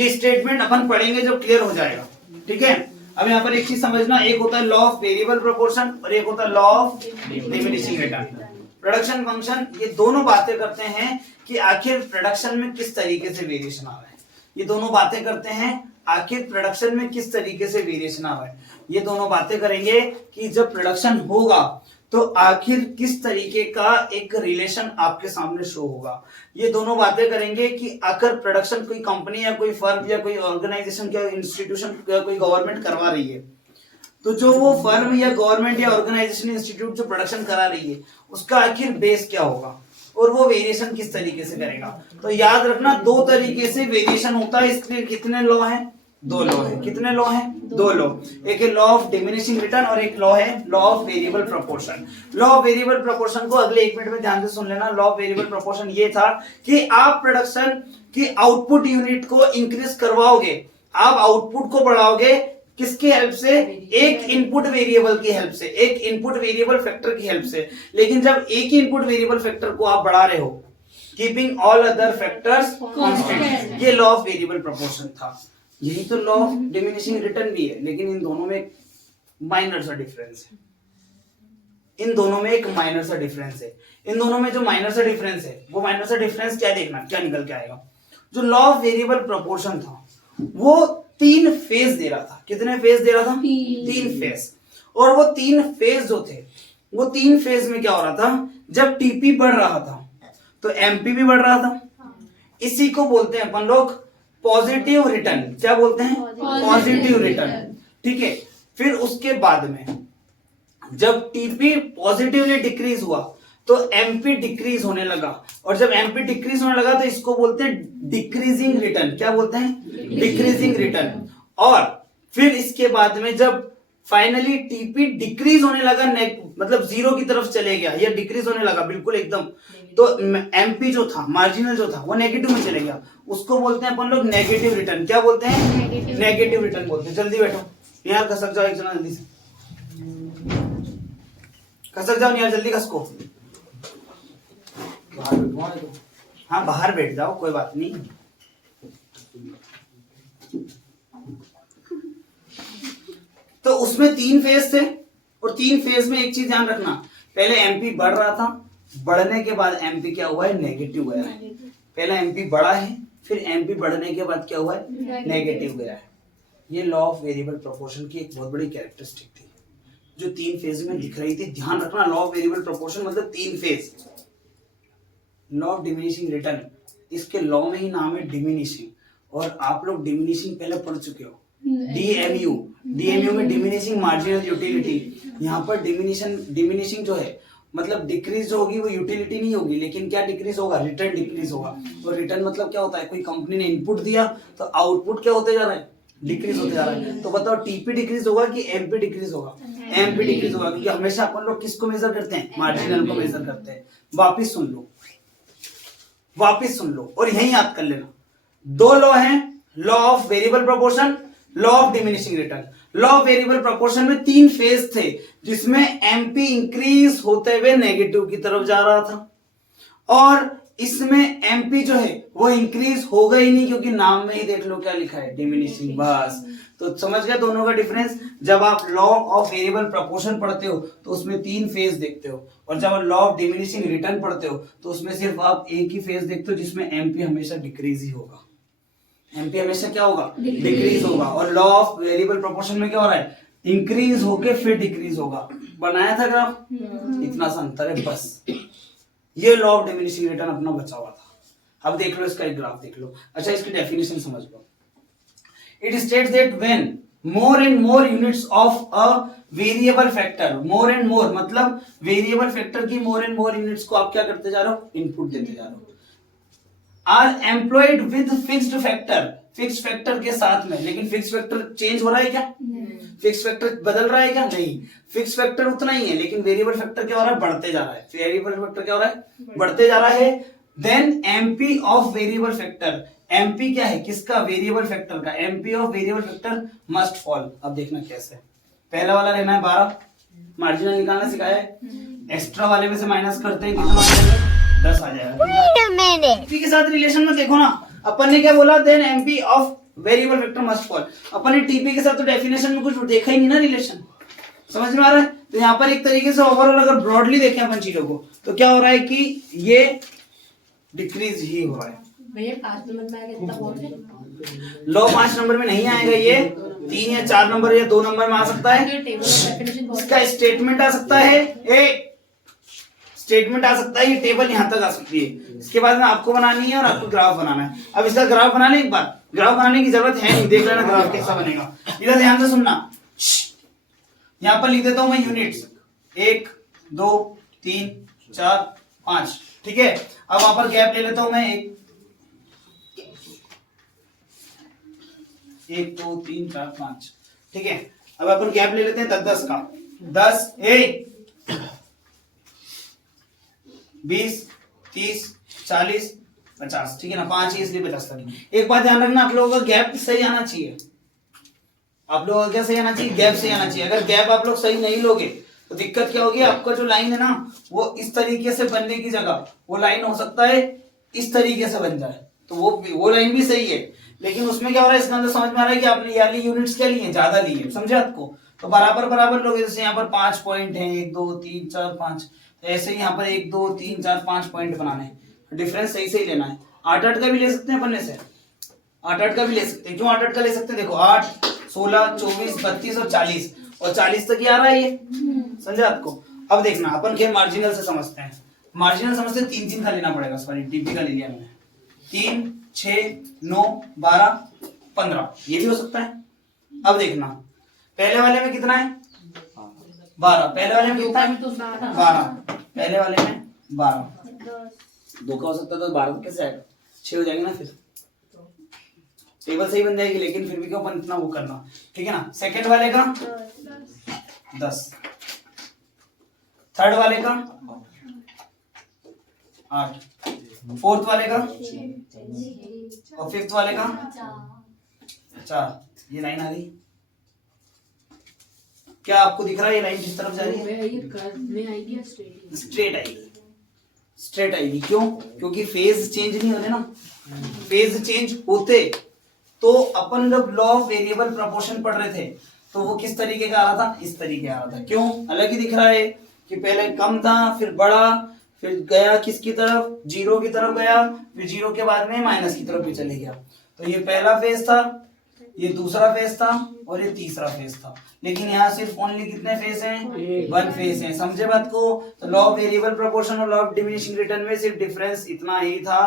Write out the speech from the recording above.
ये स्टेटमेंट अपन पढ़ेंगे जब क्लियर हो जाएगा, ठीक है। अब यहाँ पर एक चीज समझना, एक होता है लॉ ऑफ वेरिएबल प्रोपोर्शन और एक होता है law of diminishing return. Production function ये दोनों बातें करते हैं कि आखिर प्रोडक्शन में किस तरीके से वेरिएशन आ रहा है, ये दोनों बातें करते हैं आखिर प्रोडक्शन में किस तरीके से वेरिएशन आ रहा है। ये दोनों बातें करेंगे कि जब प्रोडक्शन होगा तो आखिर किस तरीके का एक रिलेशन आपके सामने शो होगा। ये दोनों बातें करेंगे कि आखिर प्रोडक्शन कोई कंपनी या कोई फर्म या कोई ऑर्गेनाइजेशन या इंस्टीट्यूशन या कोई गवर्नमेंट करवा रही है, तो जो वो फर्म या गवर्नमेंट या ऑर्गेनाइजेशन इंस्टीट्यूट जो प्रोडक्शन करा रही है उसका आखिर बेस क्या होगा और वो वेरिएशन किस तरीके से करेगा। तो याद रखना दो तरीके से वेरिएशन होता है, इसलिए कितने लॉ हैं, दो लॉ है। कितने लॉ हैं, दो लॉ। एक है लॉ ऑफ डिमिनिशिंग रिटर्न और एक लॉ है law of variable proportion. Law of variable proportion को अगले 1 मिनट में ध्यान से सुन लेना। लॉ ऑफ वेरिएबल प्रोपोर्शन ये था कि आप प्रोडक्शन की आउटपुट यूनिट को इंक्रीज करवाओगे, आप आउटपुट को बढ़ाओगे किसकी हेल्प से, एक इनपुट वेरिएबल की हेल्प से, एक इनपुट वेरिएबल फैक्टर की हेल्प से। लेकिन जब एक ही इनपुट वेरिएबल फैक्टर को आप बढ़ा रहे हो keeping all other factors constant, ये लॉ ऑफ वेरिएबल प्रोपोर्शन था। यही तो लॉ ऑफ डिमिनिशिंग रिटर्न भी है, लेकिन इन दोनों में एक माइनर सा डिफरेंस है। इन दोनों में एक माइनर सा डिफरेंस है। इन दोनों में जो माइनर सा डिफरेंस है वो माइनर सा डिफरेंस क्या देखना, क्या निकल के आएगा। जो लॉ ऑफ वेरिएबल प्रोपोर्शन था वो 3 फेज दे रहा था। कितने फेज दे रहा था, 3 फेज। और वो 3 फेज जो थे वो 3 फेज में क्या हो रहा था, जब टीपी बढ़ रहा था तो एमपी भी बढ़ रहा था। इसी को बोलते हैं अपन लोग पॉजिटिव रिटर्न। क्या बोलते हैं, पॉजिटिव रिटर्न, ठीक है। फिर उसके बाद में जब टीपी पॉजिटिवली डिक्रीज हुआ तो एमपी डिक्रीज होने लगा, और जब एमपी डिक्रीज होने लगा तो इसको बोलते हैं डिक्रीजिंग रिटर्न। क्या बोलते हैं, डिक्रीजिंग रिटर्न। और फिर इसके बाद में जब फाइनली टीपी डिक्रीज होने लगा, मतलब 0 की तरफ चले गया या डिक्रीज होने लगा बिल्कुल एकदम, तो एमपी जो था, मार्जिनल जो था, वो नेगेटिव में चले गया, उसको बोलते हैं अपन लोग नेगेटिव रिटर्न। क्या बोलते हैं, नेगेटिव रिटर्न बोलते हैं। जल्दी बैठो यार, खसक जाओ एक जना, जल्दी से खसक जाओ यार, जल्दी खसको। हाँ बाहर बैठ जाओ, कोई बात नहीं। तो उसमें 3 फेज थे, और 3 फेज में एक चीज ध्यान रखना, पहले एमपी बढ़ रहा था, बढ़ने के बाद एमपी क्या हुआ है, नेगेटिव गया है। पहले एमपी बढ़ा है, फिर एमपी बढ़ने के बाद क्या हुआ है, नेगेटिव गया है। ये लॉ ऑफ वेरिएबल प्रोपोर्शन की एक बहुत बड़ी कैरेक्टरिस्टिक थी जो 3 फेज में दिख रही थी। ध्यान रखना, लॉ ऑफ वेरिएबल प्रोपोर्शन मतलब 3 phase. Law of diminishing return, इसके लॉ में ही नाम है डिमिनिशिंग, और आप लोग डिमिनिशिंग पहले पढ़ चुके हो, डीएमयू। डीएमयू में डिमिनिशिंग मार्जिनल यूटिलिटी। यहाँ पर डिमिनिशिंग जो है मतलब डिक्रीज जो होगी वो यूटिलिटी नहीं होगी, लेकिन क्या डिक्रीज होगा, रिटर्न डिक्रीज होगा। और रिटर्न मतलब क्या होता है, कोई कंपनी ने इनपुट दिया तो आउटपुट क्या होते जा रहा है, डिक्रीज होते जा रहा है। तो बताओ टीपी डिक्रीज होगा कि एमपी डिक्रीज होगा, एमपी डिक्रीज होगा, क्योंकि हमेशा अपन लोग किसको मेजर करते हैं, मार्जिनल को मेजर करते हैं। वापिस सुन लो, वापिस सुन लो और यही याद कर लेना। 2 लॉ हैं, law of variable proportion, law of diminishing return. Law of variable proportion में 3 फेज थे जिसमें एमपी इंक्रीज होते हुए नेगेटिव की तरफ जा रहा था, और इसमें एमपी जो है वो इंक्रीज होगा ही नहीं, क्योंकि नाम में ही देख लो क्या लिखा है, डिमिनिशिंग। बस तो समझ गए दोनों का डिफरेंस। जब आप लॉ ऑफ वेरिएबल प्रोपोर्शन पढ़ते हो तो उसमें 3 फेज देखते हो, और जब आप लॉ ऑफ डिमिनिशिंग रिटर्न पढ़ते हो तो उसमें सिर्फ आप एक ही फेज देखते हो जिसमें एमपी हमेशा डिक्रीज ही होगा। एमपी हमेशा क्या होगा, डिक्रीज होगा। और लॉ ऑफ वेरिएबल प्रोपोर्शन में क्या हो रहा है, इंक्रीज होके फिर डिक्रीज होगा। बनाया था ग्राफ, इतना सा अंतर है बस। ये लॉ ऑफ डिमिनिशिंग रिटर्न अपना बचा हुआ था। अब देख लो इसका एक ग्राफ देख लो। अच्छा, इसकी डेफिनेशन समझ लो। It states that when more and more units of a variable factor, more and more मतलब वेरिएबल फैक्टर की मोर एंड मोर यूनिट्स को आप क्या करते जा रहे हो, इनपुट देते जा रहे हो, are employed with fixed factor, fixed factor के साथ में। लेकिन फिक्स्ड फैक्टर चेंज हो रहा है क्या, फिक्स्ड फैक्टर बदल रहा है क्या, नहीं। फिक्स्ड फैक्टर उतना ही है, लेकिन वेरिएबल फैक्टर क्या हो रहा है, बढ़ते जा रहा है। वेरिएबल फैक्टर क्या हो रहा है, बढ़ते जा रहा है। Then MP of variable factor, MP क्या है, किसका, वेरिएबल फैक्टर का। MP of variable factor must fall. अब देखना कैसे, पहला वाला रहना है 12, मार्जिनल निकालना सिखाया है, एक्स्ट्रा वाले में से माइनस करते हैं, कितना आ जाएगा, 10 आ जाएगा। के साथ रिलेशन में देखो ना, अपन ने क्या बोला, then MP of variable factor must fall. अपन ने टीपी के साथ तो डेफिनेशन में कुछ देखा ही नहीं ना रिलेशन, समझ में आ रहा है। तो यहाँ पर एक तरीके से ओवरऑल अगर ब्रॉडली देखें अपन चीजों को तो क्या हो रहा है कि ये डिक्रीज ही हो रहा है। लो 5 नंबर में नहीं आएगा, ये 3 या 4 नंबर या 2 नंबर में आ सकता है। इसका स्टेटमेंट आ सकता है, स्टेटमेंट आ सकता है, ये टेबल यहाँ तक आ सकती है। इसके बाद में आपको बनानी है और आपको ग्राफ बनाना है। अब इसका ग्राफ बनाने एक बार, ग्राफ बनाने की जरूरत है नहीं, देख लेना ग्राफ कैसा बनेगा। इधर ध्यान से सुनना, यहाँ पर लिख देता हूं मैं यूनिट्स 1 2 3 4 5, ठीक है। अब वहां पर गैप ले लेता हूं मैं 1 2 3 4 5, ठीक है। अब अपन गैप ले लेते हैं 10 का, 10 20 30 40 50, ठीक है ना, 5 ही इसलिए 50 तक। एक बात ध्यान रखना, आप लोगों का गैप सही आना चाहिए। आप लोगों का क्या सही आना चाहिए? गैप सही आना चाहिए। अगर गैप आप लोग सही नहीं लोगे तो दिक्कत क्या होगी, आपका जो लाइन है ना वो इस तरीके से बनने की जगह वो लाइन हो सकता है इस तरीके से बन जाए, तो वो लाइन भी सही है, लेकिन उसमें क्या हो रहा है, इसका अंदर समझ में आ रहा है कि आपने याली यूनिट्स क्या लिए, ज्यादा लिए, समझे आपको। तो बराबर बराबर लोगे, जैसे यहाँ पर 5 पॉइंट है, 1 2 3 4 5, तो ऐसे ही यहाँ पर 1 2 3 4 5 पॉइंट बनाने हैं, डिफरेंस सही सही लेना है। 8 का भी ले सकते हैं बनने से, 8 का भी ले सकते हैं। क्यों 8 का ले सकते हैं, देखो 8 16 24 32 और 40, और 40 तक ही आ रहा है ये, समझे आपको। अब देखना अपन क्या मार्जिनल से समझते हैं, मार्जिनल समझते हैं 3 का लेना पड़ेगा, सॉरी टीपी का ले लिया मैंने। 3 6 9 12 15, ये भी हो सकता है। अब देखना पहले वाले में कितना है 12, पहले वाले में कितना है 12, पहले वाले में 12, 2 का हो सकता है तो 12 कैसे आएगा, 6 हो जाएगा ना, फिर टेबल सही बन जाएगी, लेकिन फिर भी क्यों अपन इतना वो करना, ठीक है ना। सेकंड वाले का 10, थर्ड वाले का 8, फोर्थ वाले का और फिफ्थ वाले का 4। ये लाइन आ गई, क्या आपको दिख रहा है ये लाइन किस तरफ जा रही है, स्ट्रेट आएगी, स्ट्रेट आएगी। क्यों, क्योंकि फेज चेंज नहीं होते ना, फेज चेंज होते तो अपन जब लॉ ऑफ वेरिएबल प्रोपोर्शन पढ़ रहे थे तो वो किस तरीके का आ रहा था, इस तरीके आ रहा था। क्यों, अलग ही दिख रहा है कि पहले कम था फिर बड़ा, फिर गया किसकी तरफ, 0 की तरफ गया, फिर 0 के बाद में माइनस की तरफ भी चले गया। तो ये पहला फेज था, ये दूसरा फेज था और ये तीसरा फेज था। लेकिन यहाँ सिर्फ ओनली कितने फेज हैं, 1 फेज है, समझे बात को। तो लॉ ऑफ वेरिएबल प्रोपोर्शन और लॉ ऑफ डिमिनिशिंग रिटर्न में सिर्फ डिफरेंस इतना ही था।